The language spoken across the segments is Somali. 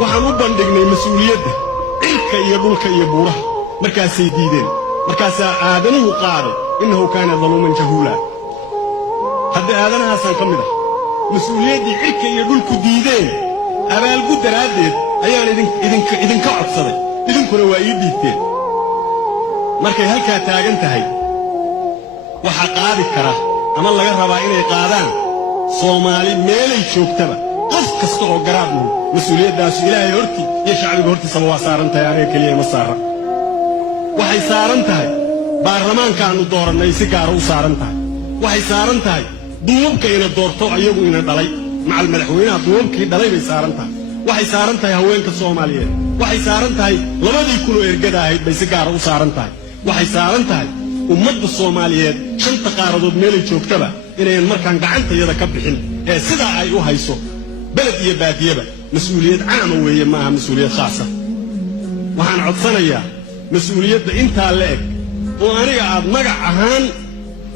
waxaan u bandhignay mas'uuliyadda cirka iyo dhulka iyo buuraha markaasay diideen markaasaa aadanuhu qaaday innahu kaana daluuman jahuula hadda aadanahaasaan ka mid ah mas'uuliyaddii cirka iyo dhulku diideen abaalgud daraaddeed ayaan idinka codsaday idinkuna waa ii dhiibteen markay halkaa taagan tahay waxaa qaadi kara ama laga rabaa inay qaadaan Soomaali meelay joogtaba qof kasta oo garaad ah mas'uuliyaddaas Ilaahay hortii iyo shacbiga hortiisa waa saaran tahay aniga kaliya ma saara waxay saaran tahay baarlamaanka aanu dooranay si gaar u saaran tahay waxay saaran tahay duubka ina doorto ayagu ina dhalay macal madaxweynaha duubkii dhalay bay saaran tahay waxay saaran tahay haweenka Soomaaliyeed waxay saaran tahay labadii kulo ergada ahayd bay si gaar u saaran tahay waxay saaran tahay ummadda Soomaaliyeed shanta qaaradood meelay joogtaba inay markaan gacantayada ka bixin ee sida ay u hayso balad iyo baadiyaba mas'uuliyad caam weeye ma aha mas'uuliyad khaas ah waxaan codsanayaa mas'uuliyadda inta la eg oo aniga aad magac ahaan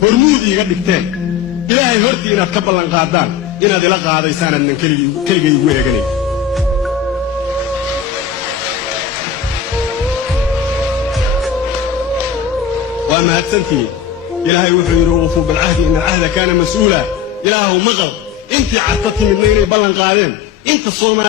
hormuud iga dhigteen Ilaahay hortii inaad ka ballan qaadaan inaad ila qaadaysaan annan keligay ugu eeganay وما هتسنتني إلهي وحير وفوا بالعهد إن العهد كان مسؤولا إلهه مغرب أنت عطتني من نيني بلن قادين أنت الصومال